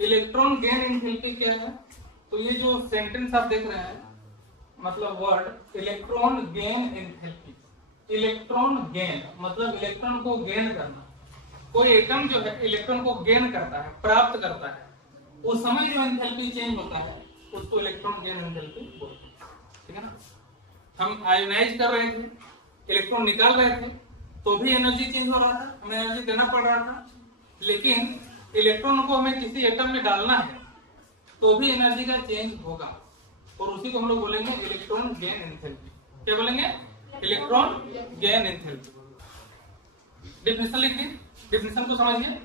Electron gain enthalpy क्या है? तो ये जो सेंटेंस आप देख रहे हैं, मतलब word electron gain enthalpy, electron gain मतलब इलेक्ट्रॉन को गेन करना। कोई एटम जो है इलेक्ट्रॉन को गेन करता है, प्राप्त करता है, उस समय जो एंथैल्पी चेंज होता है उसको इलेक्ट्रॉन गेन एंथैल्पी बोलते हैं। ठीक है ना? हम आयोनाइज कर रहे थे, इलेक्ट्रॉन निकाल रहे थे, तो भी एनर्जी चेंज हो रहा था, हमें एनर्जी देना पड़ रहा था। लेकिन इलेक्ट्रॉन को हमें किसी एटम में डालना है तो भी एनर्जी का चेंज होगा, और उसी को हम लोग बोलेंगे इलेक्ट्रॉन गेन एंथैल्पी। क्या बोलेंगे? Electron gain enthalpy. डेफिनेशन लिखिए, डेफिनेशन को समझिए।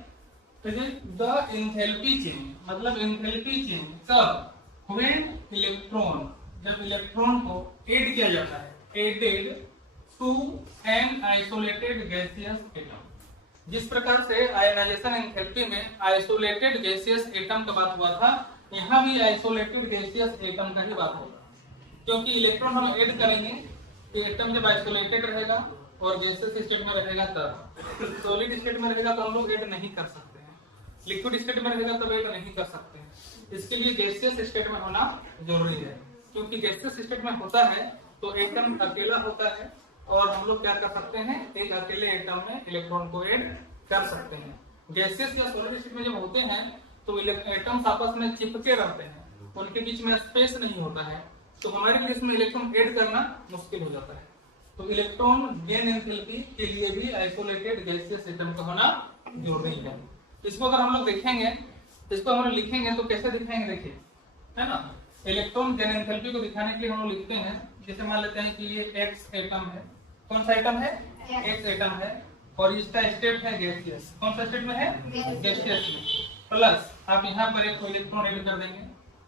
द एंथैल्पी चेंज मतलब एंथैल्पी चेंज कब? व्हेन इलेक्ट्रॉन, जब इलेक्ट्रॉन को ऐड किया जाता है, added to an isolated gaseous atom. जिस प्रकार से आयनाइजेशन एंथैल्पी में आइसोलेटेड गैसियस एटम का बात हुआ था, यहाँ भी आइसोलेटेड गैसियस एटम का ही बात होगा। क्योंकि इलेक्ट्रॉन हम ऐड करेंगे तो एटम जब आइसोलेटेड रहेगा और गैसियस स्टेट में रहेगा तब, सॉलिड स्टेट में रहेगा तो हम लोग ऐड नहीं कर सकते हैं, लिक्विड स्टेट में रहेगा तब ऐड नहीं कर सकते हैं। इसके लिए गैसियस स्टेट में होना जरूरी है, क्योंकि गैसियस स्टेट में होता है तो एटम अकेला होता है और हम लोग क्या कर सकते हैं, एक अकेले एटम में इलेक्ट्रॉन को ऐड कर सकते हैं। गैसियस या सॉलिड स्टेट में जब होते हैं तो एटम्स आपस में चिपके रहते हैं, उनके बीच में स्पेस नहीं होता है, तो हमारे लिए इसमें इलेक्ट्रॉन ऐड करना मुश्किल हो जाता है। तो इलेक्ट्रॉन गेन एंथैल्पी के लिए भी आइसोलेटेड गैसियस एटम का होना जरूरी है। इसको अगर हम लोग देखेंगे, इसको हम लोग लिखेंगे तो कैसे दिखाएंगे, देखिए, है ना? इलेक्ट्रॉन गेन एंथैल्पी को दिखाने के लिए हम लोग लिखते हैं, जैसे मान लेते हैं कि ये एक्स एटम है। कौन सा एटम है? एक्स एटम है, और इसका स्टेट है गैसियस। कौन सा स्टेट में है? गैसियस में। प्लस आप यहाँ पर एक इलेक्ट्रॉन ऐड कर देंगे,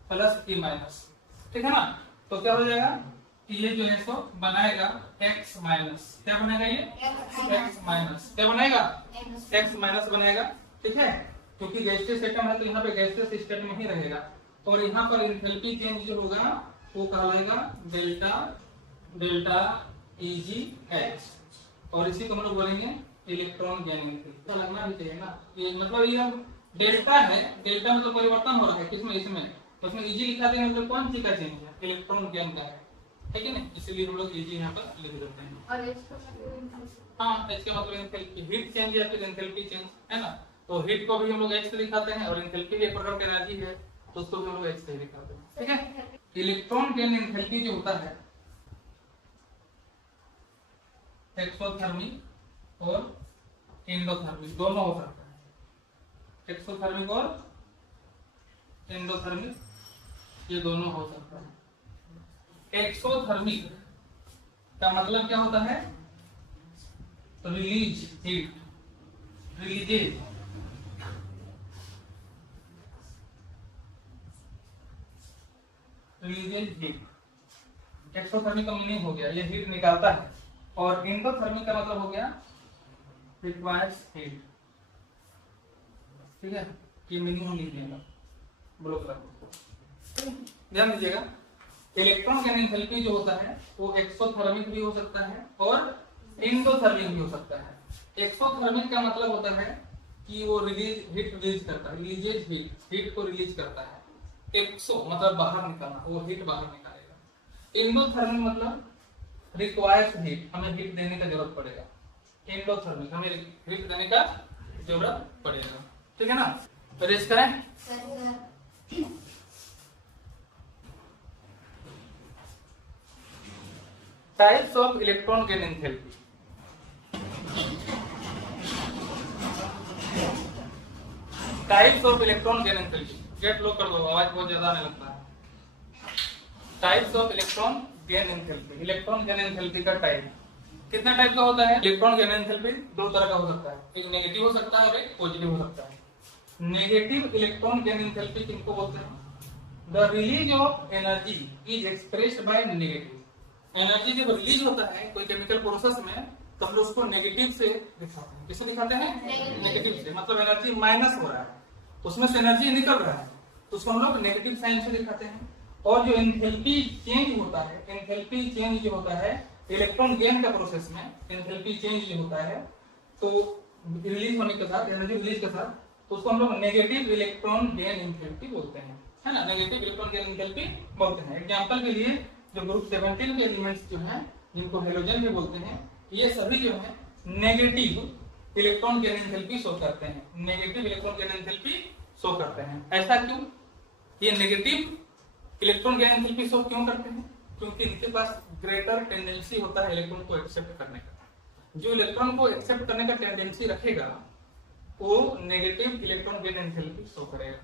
प्लस ई माइनस। ठीक है ना? तो क्या हो जाएगा कि ये जो है सो बनाएगा एक्स माइनस। क्या बनेगा ये? X minus. क्या बनेगा? एक्स माइनस बनेगा। ठीक है? क्योंकि गैसियस एटम है तो यहाँ पे गैसियस स्टेट में ही रहेगा, और यहाँ पर एंथैल्पी चेंज जो होगा वो कहलाएगा डेल्टा डेल्टा Eg H, और इसी को हम लोग बोलेंगे इलेक्ट्रॉन गेन एंथैल्पी। लगना भी चाहिए ना, ये मतलब ये डेल्टा है, डेल्टा में तो परिवर्तन हो रहा है, किसमें? इसमें। तो उसमें Eg लिखा देंगे मतलब कौन चीज का चेंज है? इलेक्ट्रॉन गेन का है, ठीक है ना? इसीलिए हम लोग Eg यहाँ पर लिख देते हैं। हाँ, H का मतलब एंथैल्पी, हीट चेंज या फिर एंथैल्पी चेंज, है ना? तो हीट को भी हम लोग H से दिखाते हैं, और एंथैल्पी एक प्रकार की एनर्जी है तो उसको भी हम लोग H से दिखाते हैं। ठीक है? इलेक्ट्रॉन गेन एंथैल्पी जो होता है एक्सोथर्मिक और एंडोथर्मिक दोनों हो सकता है। एक्सोथर्मिक और एंडोथर्मिक ये दोनों हो सकता है। एक्सोथर्मिक का मतलब क्या होता है? Release heat, releases heat. Exothermic का मीनिंग हो गया ये हीट निकालता है, और एंडोथर्मिक का मतलब हो गया रिक्वायर्स हीट। ठीक है? ये मीनिंग हम लिख लेंगे, बोलो कलर। ध्यान दीजिएगा, इलेक्ट्रॉन गेन एंथैल्पी जो होता है वो एक्सोथर्मिक भी हो सकता है और एंडोथर्मिक भी हो सकता है। एक्सोथर्मिक का मतलब होता है कि वो हीट रिलीज करता है, रिलीजेज हीट को रिलीज करता है। एक्सो मतलब बाहर निकालना, वो हीट बाहर निकालेगा। एंडोथर्मिक मतलब रिक्वायर्स हीट, हमें हीट देने का जरूरत पड़ेगा। एंडोथर्मिक हमें हीट देने का जरूरत पड़ेगा। ठीक है ना? तो रेस करें। Types of electron gain enthalpy. Types of electron gain enthalpy, गेट लो कर दो, आवाज बहुत ज्यादा आने लगता है। Types of electron gain enthalpy, electron gain enthalpy का टाइप कितना टाइप का होता है? इलेक्ट्रॉन गेन एंथैल्पी दो तरह का हो सकता है, एक नेगेटिव हो सकता है और एक पॉजिटिव हो सकता है। नेगेटिव इलेक्ट्रॉन गेन एंथैल्पी किनको बोलते हैं? The release of energy is expressed by negative. Energy जब रिलीज होता है कोई केमिकल प्रोसेस में तो हम लोग उसको नेगेटिव से दिखाते हैं। किससे दिखाते हैं? नेगेटिव से। मतलब एनर्जी माइनस हो रहा है, उसमें से एनर्जी निकल रहा है, तो उसको हम लोग नेगेटिव साइन से दिखाते हैं। और जो एंथैल्पी चेंज होता है, एंथैल्पी चेंज जो होता है इलेक्ट्रॉन गेन का प्रोसेस में, एंथैल्पी चेंज जो होता है तो रिलीज होने के साथ, एनर्जी रिलीज के साथ तो उसको हम लोग नेगेटिव इलेक्ट्रॉन गेन एंथैल्पी बोलते हैं, है ना, नेगेटिव इलेक्ट्रॉन गेन एंथैल्पी बोलते हैं। एग्जांपल के लिए जो ग्रुप 17 के एलिमेंट्स जो हैं जिनको हेलोजन भी बोलते हैं, ये सभी जो है negative electron gain enthalpy show करते हैं, negative electron gain enthalpy show करते हैं। ऐसा क्यों? ये negative electron gain enthalpy show क्यों करते हैं? क्योंकि इनके पास ग्रेटर टेंडेंसी होता है इलेक्ट्रॉन को एक्सेप्ट करने का। जो इलेक्ट्रॉन को एक्सेप्ट करने का टेंडेंसी रखेगा वो negative electron gain enthalpy show करेगा,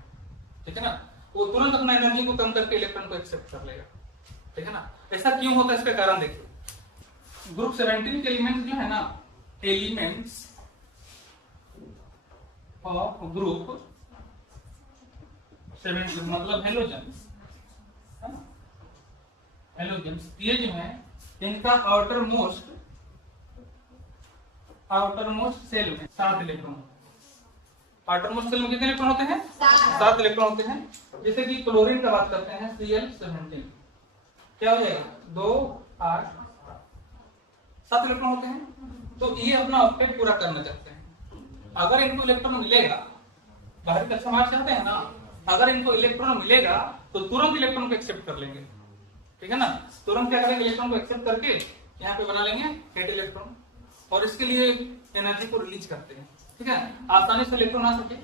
ठीक है ना। वो तुरंत अपना एनर्जी को कम करके इलेक्ट्रॉन को एक्सेप्ट कर लेगा, ठीक है ना। ऐसा क्यों होता है, इसका कारण देखिए। ग्रुप 17 के एलिमेंट्स जो है ना, एलिमेंट्स ऑफ ग्रुप 17 मतलब हेलोजन्स, हेलोजन्स ये जो है इनका आउटर मोस्ट सेल में 7 इलेक्ट्रॉन, आउटर मोस्ट सेल में कितने इलेक्ट्रॉन होते हैं? 7 इलेक्ट्रॉन होते हैं। जैसे कि क्लोरीन का बात करते हैं, Cl17 क्या हो जाएगा? 2 8 7 इलेक्ट्रॉन होते हैं। तो ये अपना ऑक्टेट पूरा करना चाहते हैं। अगर इनको इलेक्ट्रॉन मिलेगा, बाहरी कक्षा मार चाहते हैं ना, अगर इनको इलेक्ट्रॉन मिलेगा तो तुरंत इलेक्ट्रॉन को एक्सेप्ट कर लेंगे, ठीक है ना। तुरंत क्या करेंगे? इलेक्ट्रॉन को एक्सेप्ट करके यहाँ पे बना लेंगे 8 इलेक्ट्रॉन, और इसके लिए एनर्जी को रिलीज करते हैं, ठीक है, आसानी से इलेक्ट्रॉन आ सके।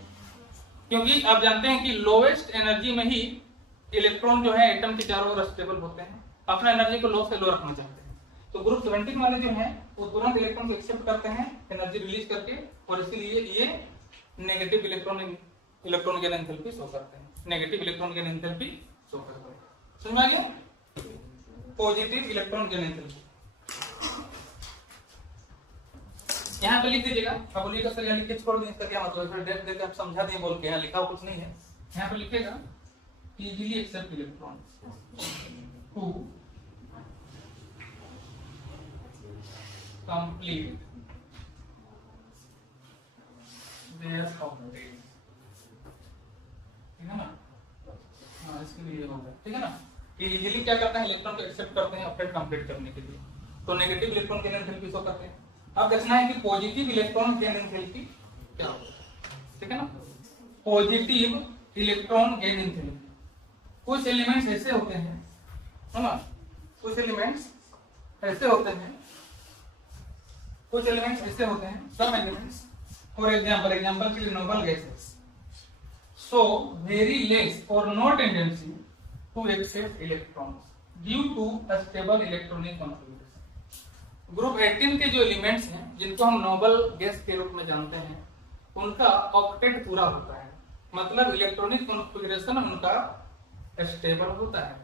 क्योंकि आप जानते हैं कि लोएस्ट एनर्जी में ही इलेक्ट्रॉन जो है एटम के चारों ओर स्टेबल होते हैं, अपना एनर्जी को लो से लो रखना चाहते हैं। तो ग्रुप 17 वाले जो हैं वो तुरंत इलेक्ट्रॉन को एक्सेप्ट करते हैं एनर्जी रिलीज करके, और इसलिए ये negative electron gain enthalpy show करते हैं, negative electron gain enthalpy show करते हैं। समझ में आ गया? पॉजिटिव इलेक्ट्रॉन गेन एंथैल्पी यहाँ पे लिख दीजिएगा। अब बोलिएगा सर यहाँ लिख के छोड़ दें, इसका क्या मतलब है? फिर डेट देकर आप समझा दिए बोल के, यहाँ लिखा कुछ नहीं है। यहाँ पे लिखेगा easily accept electron who complete their octet, ठीक है ना। हाँ, इसके लिए होगा, ठीक है ना। ये इजीली क्या करते हैं? इलेक्ट्रॉन को एक्सेप्ट करते हैं ऑक्टेट कंप्लीट करने के लिए। तो negative electron gain enthalpy show करते हैं। अब देखना है कि पॉजिटिव इलेक्ट्रॉन गेन एंथैल्पी क्या होता है, ठीक है ना। पॉजिटिव इलेक्ट्रॉन गेन एंथैल्पी, कुछ एलिमेंट्स ऐसे होते हैं, है ना, कुछ एलिमेंट्स ऐसे होते हैं, कुछ एलिमेंट्स ऐसे होते हैं, सम एलिमेंट्स फॉर एग्जांपल के लिए noble gases show very less और no tendency to accept electrons due to a stable electronic configuration. Group 18 के जो एलिमेंट्स हैं जिनको हम नोबल गैस के रूप में जानते हैं, उनका ऑक्टेट पूरा होता है, मतलब इलेक्ट्रॉनिक कॉन्फ़िगरेशन उनका स्टेबल होता है,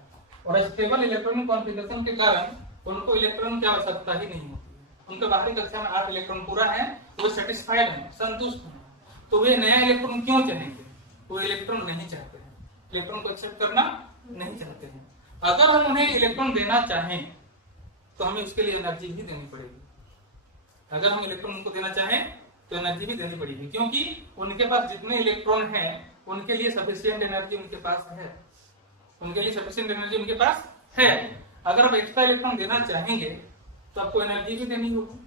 और स्टेबल इलेक्ट्रॉनिक कॉन्फ़िगरेशन के कारण उनको इलेक्ट्रॉन की आवश्यकता ही नहीं होती है। उनका बाहरी कक्षा में 8 इलेक्ट्रॉन पूरा है, वो सेटिस्फाइड है, संतुष्ट है। तो वे नया इलेक्ट्रॉन क्यों चाहेंगे? वो इलेक्ट्रॉन नहीं चाहते हैं, इलेक्ट्रॉन को एक्सेप्ट करना नहीं चाहते हैं। अगर हम उन्हें इलेक्ट्रॉन देना चाहें तो हमें उसके लिए एनर्जी भी देनी पड़ेगी। अगर हम इलेक्ट्रॉन उनको देना चाहें तो एनर्जी भी देनी पड़ेगी, क्योंकि उनके पास जितने इलेक्ट्रॉन हैं उनके लिए सफिशिएंट एनर्जी उनके पास है, उनके लिए सफिशिएंट एनर्जी उनके पास है। अगर आप एक्स्ट्रा इलेक्ट्रॉन देना चाहेंगे तो आपको एनर्जी भी देनी होगी।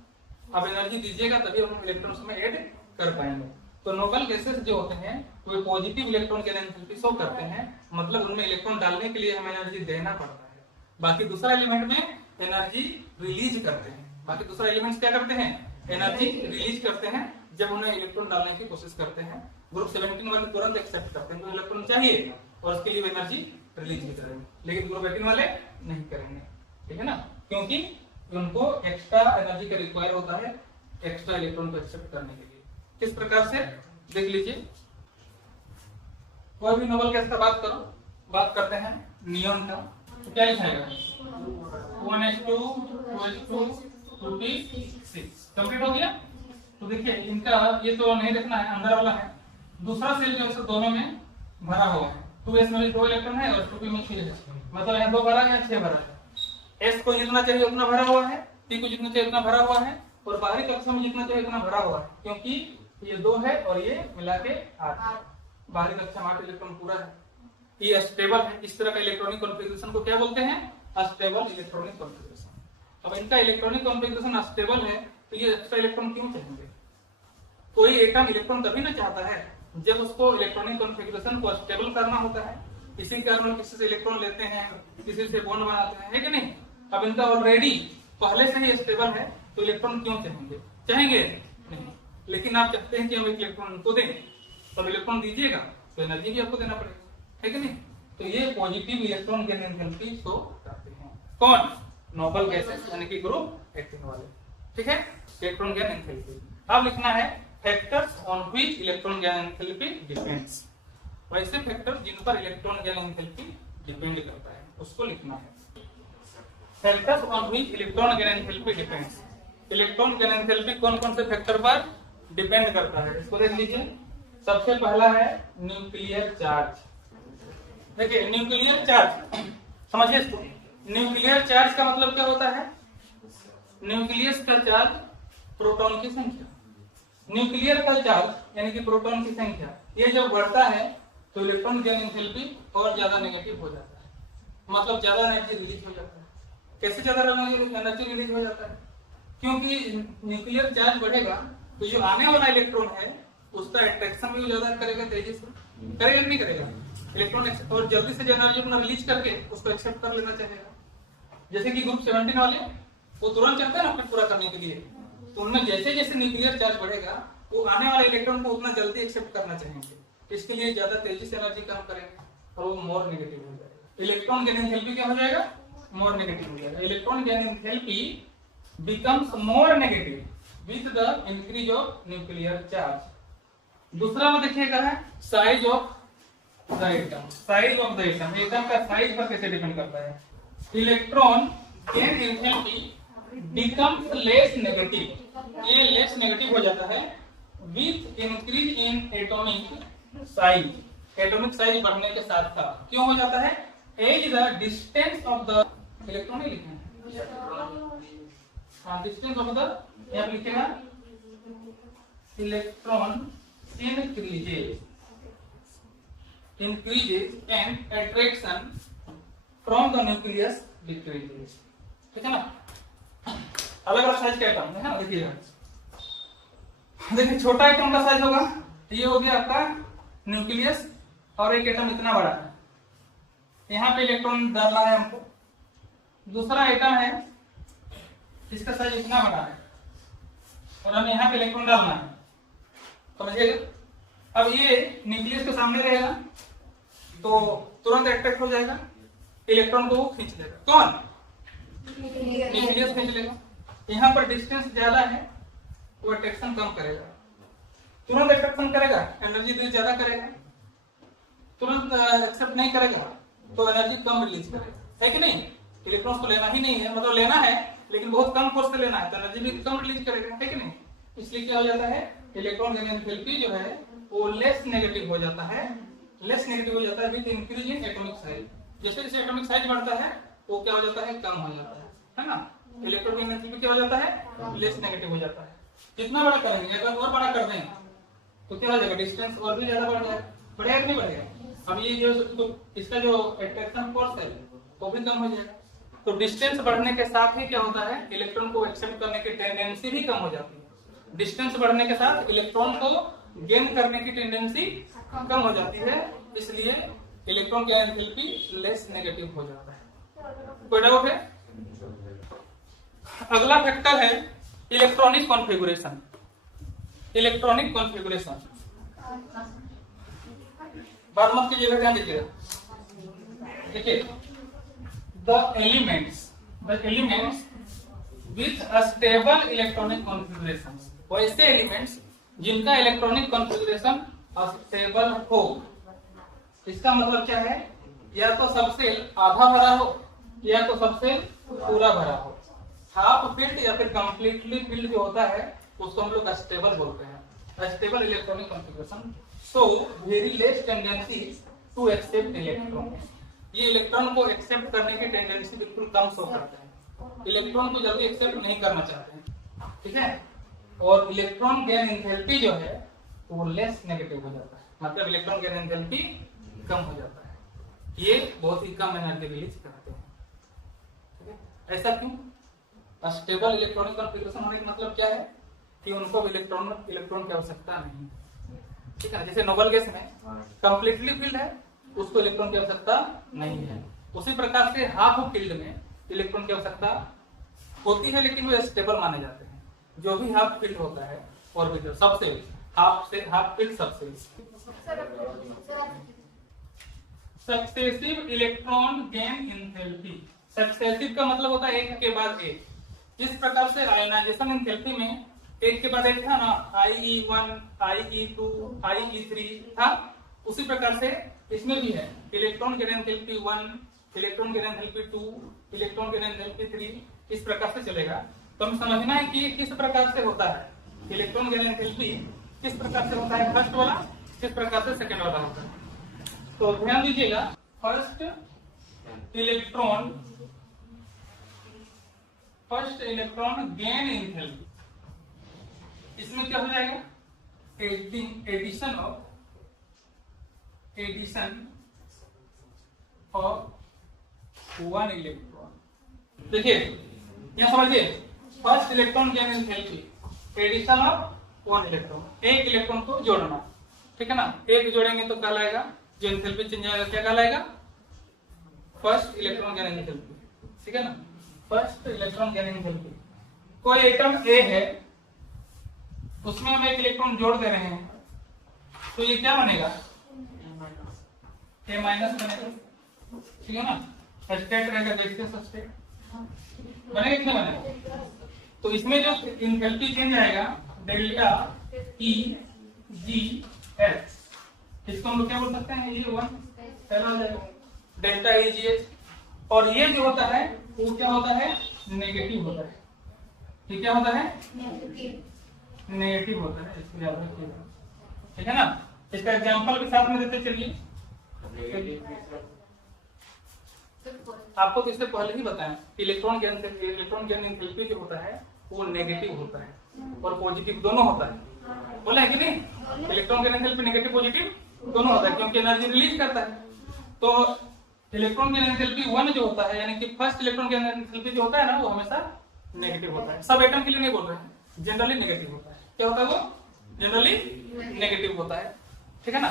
आप एनर्जी दीजिएगा तभी हम इलेक्ट्रॉन उसमें ऐड कर पाएंगे। तो नोबल गैसेस जो होते हैं वो positive electron gain enthalpy show करते हैं, मतलब उनमें इलेक्ट्रॉन डालने के लिए हमें एनर्जी देना पड़ता है। बाकी दूसरा एलिमेंट में एनर्जी रिलीज करते हैं, बाकी दूसरा एलिमेंट्स क्या करते हैं? एनर्जी रिलीज करते हैं जब उन्हें इलेक्ट्रॉन डालने की कोशिश करते हैं। ग्रुप 17 वाले तुरंत एक्सेप्ट करते हैं, तो इलेक्ट्रॉन चाहिए और उसके लिए एनर्जी रिलीज भी करेंगे, लेकिन ग्रुप 18 वाले नहीं करेंगे, ठीक है ना, क्योंकि उनको एक्स्ट्रा एनर्जी का रिक्वायर होता है एक्स्ट्रा इलेक्ट्रॉन को एक्सेप्ट करने के लिए। किस प्रकार से देख लीजिए, कोई भी नोबल गैस का बात करते हैं नियॉन का, तो क्या लिखाएगा? 1s2 2s2 2p6 कंप्लीट हो गया। तो देखिए इनका ये तो नहीं देखना है, अंदर वाला है। दूसरा सेल जो है दोनों में भरा हुआ है, 2s में 2 इलेक्ट्रॉन है और 2p में 6 है, मतलब यहाँ 2 भरा है 6 भरा है। s को जितना चाहिए उतना भरा हुआ है, p को जितना चाहिए उतना भरा हुआ है, और बाहरी कक्षा में जितना चाहिए उतना भरा हुआ है, क्योंकि ये 2 है और ये मिला के 8, बाहरी कक्षा में 8 इलेक्ट्रॉन पूरा है। ये स्टेबल है। इस तरह का इलेक्ट्रॉनिक कॉन्फ़िगरेशन को क्या बोलते हैं? Astable electronic configuration. अब इनका इलेक्ट्रॉनिक कॉन्फ़िगरेशन अस्टेबल है तो ये एक्स्ट्रा इलेक्ट्रॉन क्यों चाहेंगे? कोई एटम इलेक्ट्रॉन तभी ना चाहता है जब उसको इलेक्ट्रॉनिक कॉन्फ़िगरेशन को स्टेबल करना होता है, इसी कारण किसी से इलेक्ट्रॉन लेते हैं, किसी से बॉन्ड बनाते हैं, है कि नहीं? अब इनका ऑलरेडी पहले से ही स्टेबल है, तो इलेक्ट्रॉन क्यों चाहेंगे? चाहेंगे नहीं। लेकिन आप चाहते हैं कि हम एक इलेक्ट्रॉन उनको दें, तो इलेक्ट्रॉन दीजिएगा तो एनर्जी भी आपको देना पड़ेगा, है कि नहीं? तो ये positive electron gain enthalpy show करते हैं। कौन? नोबल गैसेस यानी कि ग्रुप 18 वाले, ठीक है? Electron gain enthalpy. अब लिखना है factors on which electron gain enthalpy depends. वैसे फैक्टर जिन पर इलेक्ट्रॉन गेन एंथैल्पी डिपेंड करता है उसको लिखना है। Factors on which electron gain enthalpy depends. Electron gain enthalpy कौन-कौन से फैक्टर पर डिपेंड करता है, इसको देख लीजिए। सबसे पहला है न्यूक्लियर चार्ज। देखिए न्यूक्लियर चार्ज समझिए इसको। न्यूक्लियर चार्ज का मतलब क्या होता है? न्यूक्लियस का चार्ज, प्रोटॉन की संख्या। न्यूक्लियर का चार्ज यानी कि प्रोटॉन की संख्या, ये जब बढ़ता है तो इलेक्ट्रॉन गेन एंथैल्पी और ज्यादा नेगेटिव हो जाता है, मतलब ज्यादा एनर्जी रिलीज हो जाता है। कैसे ज्यादा एनर्जी रिलीज हो जाता है? क्योंकि न्यूक्लियर चार्ज बढ़ेगा तो जो आने वाला इलेक्ट्रॉन है उसका अट्रैक्शन भी ज्यादा करेगा, तेजी से करेगा कि नहीं करेगा? इलेक्ट्रॉन और जल्दी से जो एनर्जी अपना रिलीज करके उसको एक्सेप्ट कर लेना चाहेगा। जैसे कि ग्रुप 17 वाले वो तुरंत चाहते हैं ना अपने पूरा करने के लिए, तो उनमें जैसे जैसे न्यूक्लियर चार्ज बढ़ेगा वो आने वाले इलेक्ट्रॉन को उतना जल्दी एक्सेप्ट करना चाहेंगे, इसके लिए ज्यादा तेजी से एनर्जी कम करेंगे और वो मोर नेगेटिव हो जाएगा। इलेक्ट्रॉन गेन एंथैल्पी क्या हो जाएगा? मोर नेगेटिव हो जाएगा। Electron gain enthalpy becomes more negative with the increase of nuclear charge। दूसरा में देखिएगा है size of the atom. Size of the atom, atom का साइज पर कैसे डिपेंड करता है? Electron gain enthalpy becomes less negative, ये लेस नेगेटिव हो जाता है with increase in atomic size। Atomic size बढ़ने के साथ साथ क्यों हो जाता है? As the distance of the electron ही लिखना है, डिस्टेंस ऑफ द, यहाँ पे लिखेगा electron increases and attraction from the nucleus decreases। ठीक है ना? अलग अलग साइज का एटम है ना, देखिएगा। देखिए छोटा एटम का साइज होगा, ये हो गया आपका न्यूक्लियस, और एक एटम इतना बड़ा है, यहाँ पे इलेक्ट्रॉन डालना है हमको। दूसरा एटम है जिसका साइज इतना बड़ा है और हमें यहाँ पे इलेक्ट्रॉन डालना है, समझिएगा। अब ये न्यूक्लियस के सामने रहेगा तो तुरंत अट्रैक्ट हो जाएगा, इलेक्ट्रॉन को वो खींच लेगा। कौन? न्यूक्लियस खींच लेगा। यहाँ पर डिस्टेंस ज्यादा है, वो अट्रैक्शन कम करेगा, तुरंत अट्रैक्शन करेगा, एनर्जी ज्यादा करेगा। तुरंत एक्सेप्ट नहीं करेगा तो एनर्जी कम रिलीज करेगा, है कि नहीं? इलेक्ट्रॉन्स को लेना ही नहीं है, मतलब लेना है लेकिन बहुत कम फोर्स से लेना है, तो एनर्जी भी कम रिलीज करेगा, है कि नहीं? इसलिए क्या हो जाता है? इलेक्ट्रॉन गेन एंथैल्पी जो है वो लेस नेगेटिव हो जाता है, लेस नेगेटिव हो जाता है with increase in atomic size. जैसे जैसे एटॉमिक साइज बढ़ता है वो क्या हो जाता है? कम हो जाता है ना? इलेक्ट्रॉन गेन एंथैल्पी क्या हो जाता है? लेस नेगेटिव हो जाता है। जितना बड़ा करेंगे, अगर और बड़ा कर दें तो क्या हो जाएगा? डिस्टेंस और भी ज्यादा बढ़ जाएगा, बढ़ेगा कि नहीं बढ़ेगा? अब ये जो इसका जो अट्रैक्शन फोर्स है वो भी कम हो जाएगा। तो डिस्टेंस बढ़ने के साथ ही क्या होता है? इलेक्ट्रॉन को एक्सेप्ट करने की टेंडेंसी भी कम हो जाती है। डिस्टेंस बढ़ने के साथ इलेक्ट्रॉन को गेन करने की टेंडेंसी कम हो जाती है, इसलिए electron gain enthalpy less negative हो जाता है। कोई डाउट है? अगला फैक्टर है इलेक्ट्रॉनिक कॉन्फ़िगरेशन। इलेक्ट्रॉनिक कॉन्फ़िगरेशन बात मत कीजिएगा, ध्यान दीजिएगा। देखिए the elements with a stable electronic configuration, वैसे एलिमेंट्स जिनका इलेक्ट्रॉनिक कॉन्फ़िगरेशन स्टेबल हो। इसका मतलब क्या है? या तो सबसे आधा भरा हो या तो सबसे पूरा भरा हो। हाफ फिल्ड या फिर कंप्लीटली फिल्ड जो होता है उसको हम लोग स्टेबल बोलते हैं, stable electronic configuration. So very less tendency to accept electron, ये इलेक्ट्रॉन को एक्सेप्ट करने की टेंडेंसी बिल्कुल कम शो करता है, इलेक्ट्रॉन को जल्दी एक्सेप्ट नहीं करना चाहते हैं, ठीक है? और इलेक्ट्रॉन गेन एंथैल्पी जो है वो लेस नेगेटिव हो जाता है, मतलब इलेक्ट्रॉन गेन एंथैल्पी कम हो जाता है, ये बहुत ही कम एनर्जी रिलीज करते हैं, ठीक है? ऐसा क्यों? स्टेबल इलेक्ट्रॉनिक कॉन्फ़िगरेशन होने का मतलब क्या है? कि उनको इलेक्ट्रॉन की आवश्यकता नहीं, ठीक है। जैसे नोबल गैस में कंप्लीटली फिल्ड है, उसको इलेक्ट्रॉन की आवश्यकता नहीं है। उसी प्रकार से हाफ फील्ड में इलेक्ट्रॉन की आवश्यकता होती है, लेकिन वो स्टेबल माने जाते हैं। जो भी हाफ फील्ड होता है ऑर्बिटल सबसे हाफ फील्ड सबसे successive electron gain enthalpy. Successive का मतलब होता है एक के बाद एक। जिस प्रकार से आयोनाइजेशन एंथैल्पी में एक के बाद एक था ना, IE1, IE2, IE3 था, उसी प्रकार से इसमें भी है। Electron gain enthalpy 1, electron gain enthalpy 2, electron gain enthalpy 3, इस प्रकार से चलेगा। तो हम समझना है कि किस प्रकार से होता है इलेक्ट्रॉन गेन एंथैल्पी, किस प्रकार से होता है फर्स्ट वाला, किस प्रकार से सेकंड वाला होता है। तो ध्यान दीजिएगा, फर्स्ट इलेक्ट्रॉन गेन एंथैल्पी, इसमें क्या हो जाएगा, एडिशन ऑफ 1 इलेक्ट्रॉन। देखिए यहां समझिए, first electron gain enthalpy, addition of 1 electron, एक इलेक्ट्रॉन को जोड़ना, ठीक है ना। एक जोड़ेंगे तो कहलाएगा, जो एंथैल्पी चेंज आएगा क्या कहलाएगा, फर्स्ट इलेक्ट्रॉन गेन एंथैल्पी, ठीक है ना। फर्स्ट इलेक्ट्रॉन गेन एंथैल्पी, कोई एटम ए है, उसमें हम एक इलेक्ट्रॉन जोड़ दे रहे हैं, तो ये क्या बनेगा, A माइनस बनेगा, ठीक है ना। स्टेट रहेगा, गैसियस स्टेट बनेगा, कितना बनेगा। तो इसमें जो एंथैल्पी चेंज आएगा डेल्टा EGH, इसको हम लोग क्या बोल सकते हैं, ये 1 पहला आ जाएगा, डेल्टा EGH। और ये जो होता है वो क्या होता है, नेगेटिव होता है। ये क्या होता है, नेगेटिव होता है, इसको याद रखिएगा, ठीक है ना। इसका एग्जांपल के साथ में देते चलिए। आपको तो इससे पहले ही बताया, इलेक्ट्रॉन गेन एंथैल्पी जो होता है वो नेगेटिव होता है और पॉजिटिव दोनों होता है, बोला है कि नहीं। Electron gain enthalpy negative positive दोनों होता है, क्योंकि एनर्जी रिलीज करता है। तो इलेक्ट्रॉन गेन एंथैल्पी 1 जो होता है, यानी कि फर्स्ट इलेक्ट्रॉन गेन एंथैल्पी जो होता है ना, वो हमेशा नेगेटिव होता है। सब एटम के लिए नहीं बोल रहे हैं, जनरली नेगेटिव होता है। क्या होता है वो, जनरली नेगेटिव होता है, ठीक है ना।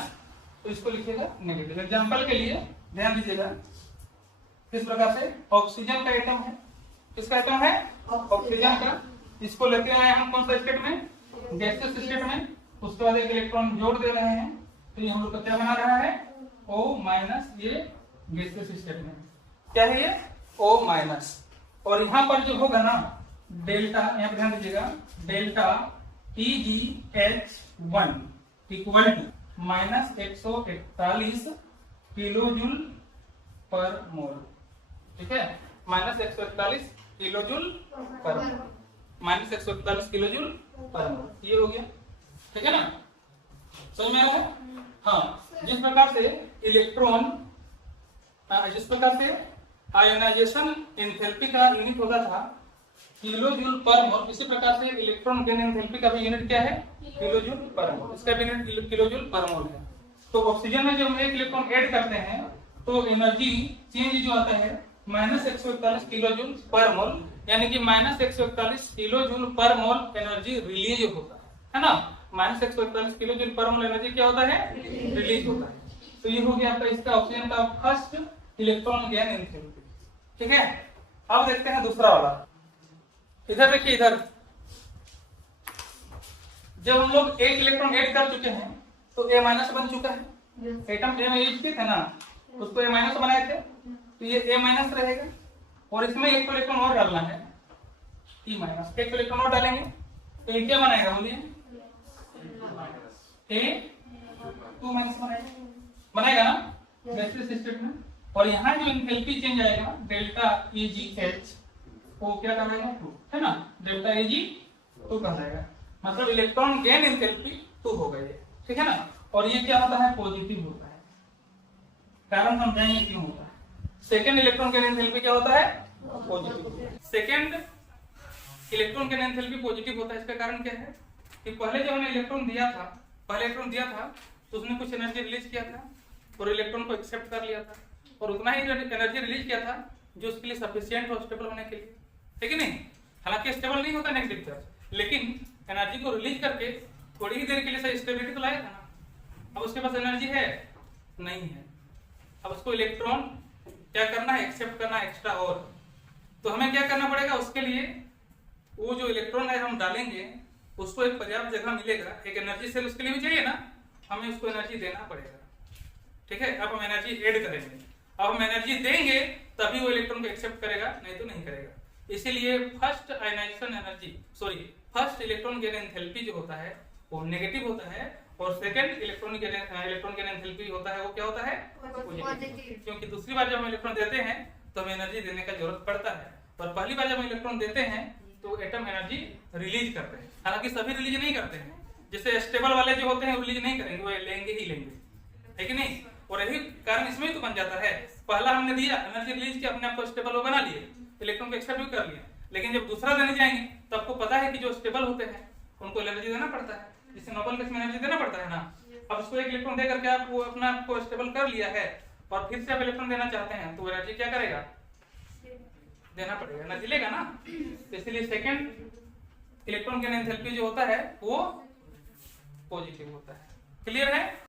तो इसको लिखिएगा नेगेटिव। एग्जांपल के लिए ध्यान दीजिएगा, किस प्रकार से ऑक्सीजन का एटम है, किसका एटम है, ऑक्सीजन का। इसको लेते आए हम कौन सा स्टेट में, गैसियस स्टेट में। उसके बाद एक इलेक्ट्रॉन जोड़ दे रहे हैं, तो ये हम लोग का क्या बना रहा है, O-, ये गैसियस स्टेट में क्या है, ये O-। और यहाँ पर जो होगा ना डेल्टा, यहाँ पर ध्यान दीजिएगा, delta EGH1 equal to -141 kilojoule पर मोल, ठीक है। -141 किलोजूल पर मोल, -141 किलोजूल पर मोल, ये हो गया, ठीक है ना। समझ में आ रहा है। हाँ, जिस प्रकार से इलेक्ट्रॉन, जिस प्रकार से आयोनाइजेशन एंथैल्पी का यूनिट होता था किलोजूल पर मोल, इसी प्रकार से इलेक्ट्रॉन गेन एंथैल्पी का भी यूनिट क्या है, किलोजूल पर मोल। इसका भी यूनिट किलोजूल पर मोल है। तो ऑक्सीजन में जब हम एक इलेक्ट्रॉन ऐड करते हैं तो एनर्जी चेंज जो आता है -141 किलोजूल पर मोल, यानी कि -141 किलोजूल पर मोल एनर्जी रिलीज होता है ना। -141 किलोजूल पर मोल एनर्जी क्या होता है, रिलीज होता है। तो ये हो गया आपका इसका ऑक्सीजन का फर्स्ट इलेक्ट्रॉन गेन एंथैल्पी, ठीक है। अब देखते हैं दूसरा वाला। इधर देखिए, इधर जब हम लोग एक इलेक्ट्रॉन ऐड कर चुके हैं तो A- बन चुका है। एटम A में स्थित है ना, उसको A- बनाए थे, तो ये A- रहेगा। और इसमें एक इलेक्ट्रॉन और डालना है, E-, एक इलेक्ट्रॉन और डालेंगे तो ये क्या बनाएगा, बोलिए, A2- बनाएगा ना गैसियस स्टेट में। और यहाँ जो एंथैल्पी चेंज आएगा डेल्टा EGH, वो क्या कहलाएगा, 2, है ना। डेल्टा EG2 कहलाएगा, मतलब इलेक्ट्रॉन गेन एंथैल्पी 2 हो गई है, ठीक है ना। और ये क्या होता है, पॉजिटिव होता है। कारण समझाएंगे क्यों होता है। सेकेंड इलेक्ट्रॉन गेन एंथैल्पी क्या होता है, positive. Second electron gain enthalpy positive होता है। इसका कारण क्या है कि पहले जब हमने इलेक्ट्रॉन दिया था, तो उसने कुछ एनर्जी रिलीज किया था और इलेक्ट्रॉन को एक्सेप्ट कर लिया था, और उतना ही एनर्जी रिलीज किया था जो उसके लिए सफिशिएंट हो स्टेबल होने के लिए, है कि नहीं। हालांकि स्टेबल नहीं होता नेगेटिव चार्ज, लेकिन एनर्जी को रिलीज करके थोड़ी ही देर के लिए सही स्टेबिलिटी तो लाया था ना। अब उसके पास एनर्जी है नहीं है, अब उसको इलेक्ट्रॉन क्या करना है, एक्सेप्ट करना है एक्स्ट्रा। और तो हमें क्या करना पड़ेगा, उसके लिए वो जो इलेक्ट्रॉन है हम डालेंगे उसको एक पर्याप्त जगह मिलेगा, एक एनर्जी सेल उसके लिए भी चाहिए ना, हमें उसको एनर्जी देना पड़ेगा। ठीक है, अब हम एनर्जी ऐड करेंगे, अब हम एनर्जी देंगे तभी वो इलेक्ट्रॉन को एक्सेप्ट करेगा, नहीं तो नहीं करेगा। इसीलिए first ionization energy first electron gain enthalpy जो होता है वो नेगेटिव होता है, और सेकंड इलेक्ट्रॉन गेन एंथैल्पी होता है वो क्या होता है, पॉजिटिव। क्योंकि दूसरी बार जब हम इलेक्ट्रॉन देते हैं तो हमें एनर्जी देने का जरूरत पड़ता है, और पहली बार जब हम इलेक्ट्रॉन देते हैं तो एटम एनर्जी रिलीज करते हैं। हालांकि सभी रिलीज नहीं करते हैं, जैसे स्टेबल वाले जो होते हैं वो रिलीज नहीं करेंगे, वो लेंगे ही लेंगे, है कि नहीं। और यही कारण इसमें तो बन जाता है, पहला हमने दिया एनर्जी रिलीज किया, अपने आप को स्टेबल वो बना लिए, इलेक्ट्रॉन को एक्सेप्ट भी कर लिया, लेकिन जब दूसरा देने जाएंगे तो आपको पता है कि जो स्टेबल होते हैं उनको एनर्जी देना पड़ता है, जिससे नोबल केस में एनर्जी देना पड़ता है ना। अब उसको एक इलेक्ट्रॉन दे करके आप वो अपना आपको स्टेबल कर लिया है, और फिर से आप इलेक्ट्रॉन देना चाहते हैं तो एनर्जी क्या करेगा, देना पड़ेगा, एनर्जी लेगा ना। तो इसलिए सेकंड इलेक्ट्रॉन गेन एंथैल्पी जो होता है वो पॉजिटिव होता है। क्लियर है।